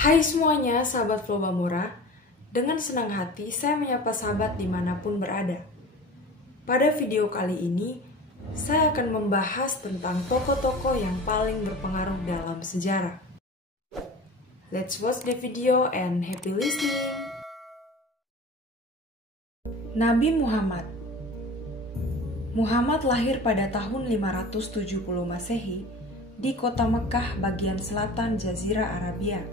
Hai semuanya, sahabat Flow Bamura. Dengan senang hati, saya menyapa sahabat dimanapun berada. Pada video kali ini, saya akan membahas tentang tokoh-tokoh yang paling berpengaruh dalam sejarah. Let's watch the video and happy listening. Nabi Muhammad. Muhammad lahir pada tahun 570 Masehi di kota Mekah bagian selatan Jazirah Arabia.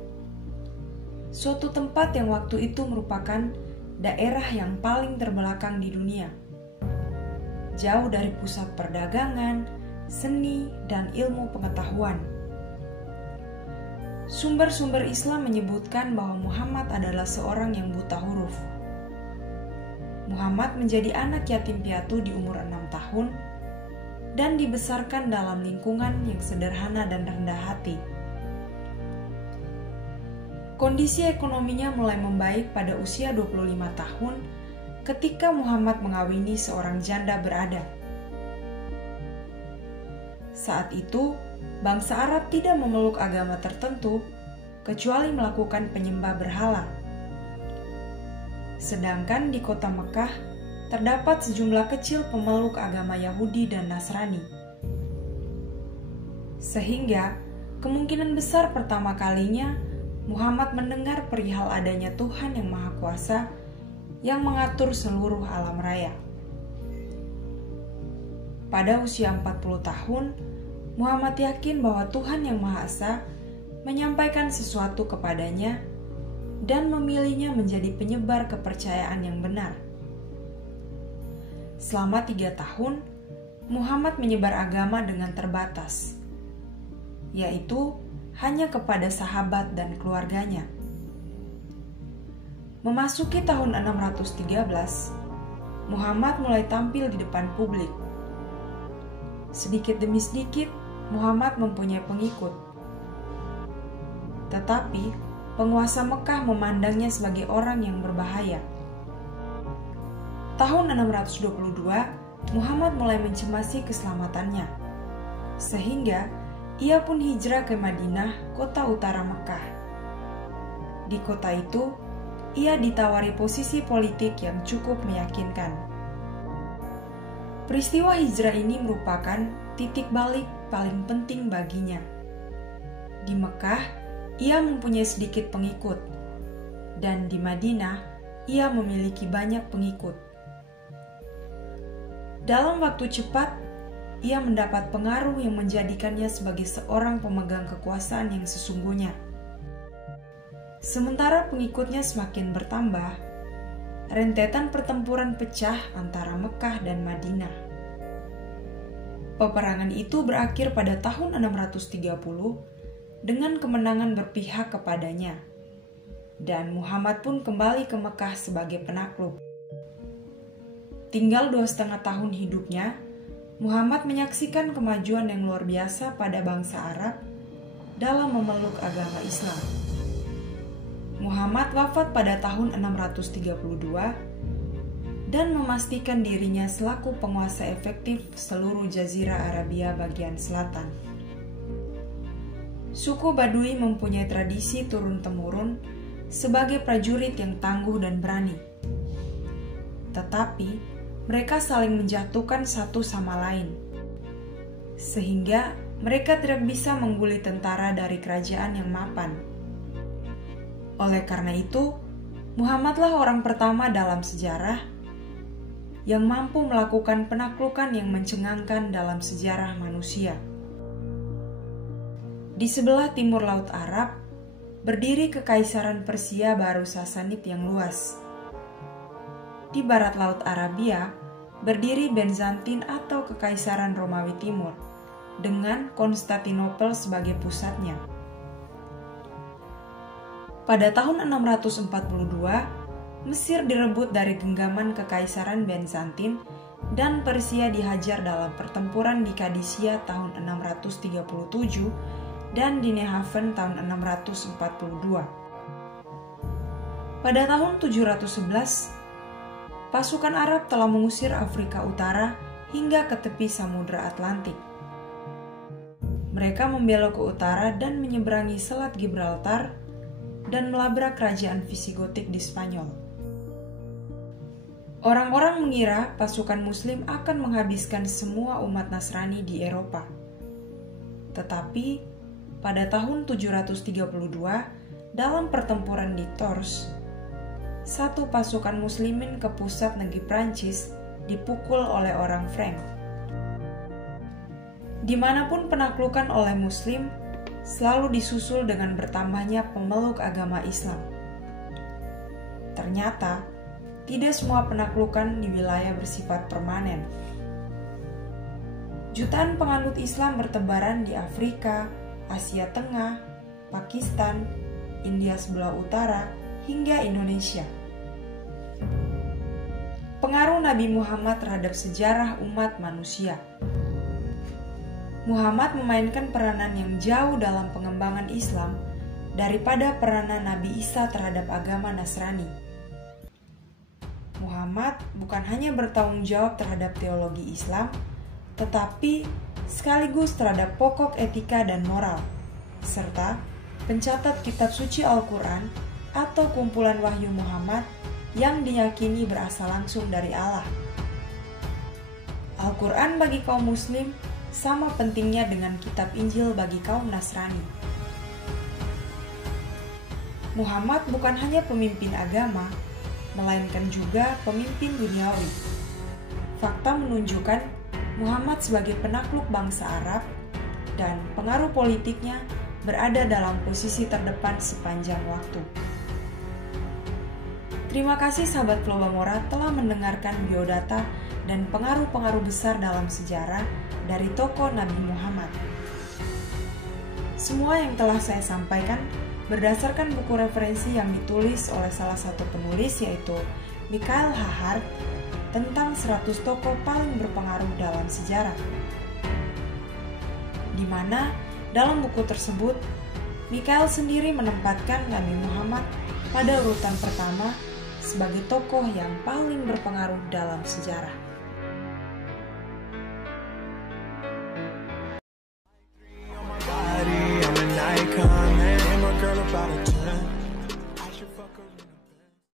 Suatu tempat yang waktu itu merupakan daerah yang paling terbelakang di dunia. Jauh dari pusat perdagangan, seni, dan ilmu pengetahuan. Sumber-sumber Islam menyebutkan bahwa Muhammad adalah seorang yang buta huruf. Muhammad menjadi anak yatim piatu di umur 6 tahun dan dibesarkan dalam lingkungan yang sederhana dan rendah hati. Kondisi ekonominya mulai membaik pada usia 25 tahun ketika Muhammad mengawini seorang janda berada. Saat itu, bangsa Arab tidak memeluk agama tertentu kecuali melakukan penyembah berhala. Sedangkan di kota Mekah terdapat sejumlah kecil pemeluk agama Yahudi dan Nasrani. Sehingga kemungkinan besar pertama kalinya Muhammad mendengar perihal adanya Tuhan yang Maha Kuasa yang mengatur seluruh alam raya. Pada usia 40 tahun, Muhammad yakin bahwa Tuhan yang Maha Esa menyampaikan sesuatu kepadanya dan memilihnya menjadi penyebar kepercayaan yang benar. Selama 3 tahun, Muhammad menyebar agama dengan terbatas, yaitu hanya kepada sahabat dan keluarganya. Memasuki tahun 613, Muhammad mulai tampil di depan publik. Sedikit demi sedikit, Muhammad mempunyai pengikut. Tetapi, penguasa Mekah memandangnya sebagai orang yang berbahaya. Tahun 622, Muhammad mulai mencemasi keselamatannya, sehingga ia pun hijrah ke Madinah, kota utara Mekah. Di kota itu, ia ditawari posisi politik yang cukup meyakinkan. Peristiwa hijrah ini merupakan titik balik paling penting baginya. Di Mekah, ia mempunyai sedikit pengikut, dan di Madinah, ia memiliki banyak pengikut. Dalam waktu cepat, ia mendapat pengaruh yang menjadikannya sebagai seorang pemegang kekuasaan yang sesungguhnya. Sementara pengikutnya semakin bertambah, rentetan pertempuran pecah antara Mekah dan Madinah. Peperangan itu berakhir pada tahun 630 dengan kemenangan berpihak kepadanya, dan Muhammad pun kembali ke Mekah sebagai penakluk. Tinggal 2,5 tahun hidupnya, Muhammad menyaksikan kemajuan yang luar biasa pada bangsa Arab dalam memeluk agama Islam. Muhammad wafat pada tahun 632 dan memastikan dirinya selaku penguasa efektif seluruh Jazirah Arabia bagian selatan. Suku Badui mempunyai tradisi turun-temurun sebagai prajurit yang tangguh dan berani. Tetapi mereka saling menjatuhkan satu sama lain, sehingga mereka tidak bisa mengguli tentara dari kerajaan yang mapan. Oleh karena itu, Muhammadlah orang pertama dalam sejarah yang mampu melakukan penaklukan yang mencengangkan dalam sejarah manusia. Di sebelah timur Laut Arab, berdiri Kekaisaran Persia Baru Sasanid yang luas. Di barat Laut Arabia, berdiri Byzantin atau Kekaisaran Romawi Timur, dengan Konstantinopel sebagai pusatnya. Pada tahun 642, Mesir direbut dari genggaman Kekaisaran Byzantin dan Persia dihajar dalam pertempuran di Kadisia tahun 637 dan di Nehaven tahun 642. Pada tahun 711, pasukan Arab telah mengusir Afrika Utara hingga ke tepi Samudra Atlantik. Mereka membelok ke utara dan menyeberangi Selat Gibraltar dan melabrak kerajaan Visigotik di Spanyol. Orang-orang mengira pasukan Muslim akan menghabiskan semua umat Nasrani di Eropa. Tetapi pada tahun 732, dalam pertempuran di Tours, satu pasukan Muslimin ke pusat negeri Prancis dipukul oleh orang Frank. Dimanapun penaklukan oleh Muslim, selalu disusul dengan bertambahnya pemeluk agama Islam. Ternyata, tidak semua penaklukan di wilayah bersifat permanen. Jutaan penganut Islam bertebaran di Afrika, Asia Tengah, Pakistan, India sebelah utara, hingga Indonesia. Pengaruh Nabi Muhammad terhadap sejarah umat manusia. Muhammad memainkan peranan yang jauh dalam pengembangan Islam daripada peranan Nabi Isa terhadap agama Nasrani. Muhammad bukan hanya bertanggung jawab terhadap teologi Islam, tetapi sekaligus terhadap pokok etika dan moral, serta pencatat kitab suci Al-Quran atau kumpulan wahyu Muhammad yang diyakini berasal langsung dari Allah. Al-Quran bagi kaum Muslim sama pentingnya dengan kitab Injil bagi kaum Nasrani. Muhammad bukan hanya pemimpin agama, melainkan juga pemimpin duniawi. Fakta menunjukkan Muhammad sebagai penakluk bangsa Arab dan pengaruh politiknya berada dalam posisi terdepan sepanjang waktu. Terima kasih sahabat Flobamora telah mendengarkan biodata dan pengaruh-pengaruh besar dalam sejarah dari tokoh Nabi Muhammad. Semua yang telah saya sampaikan berdasarkan buku referensi yang ditulis oleh salah satu penulis, yaitu Michael Hahart, tentang 100 tokoh paling berpengaruh dalam sejarah. Di mana dalam buku tersebut, Michael sendiri menempatkan Nabi Muhammad pada urutan pertama sebagai tokoh yang paling berpengaruh dalam sejarah.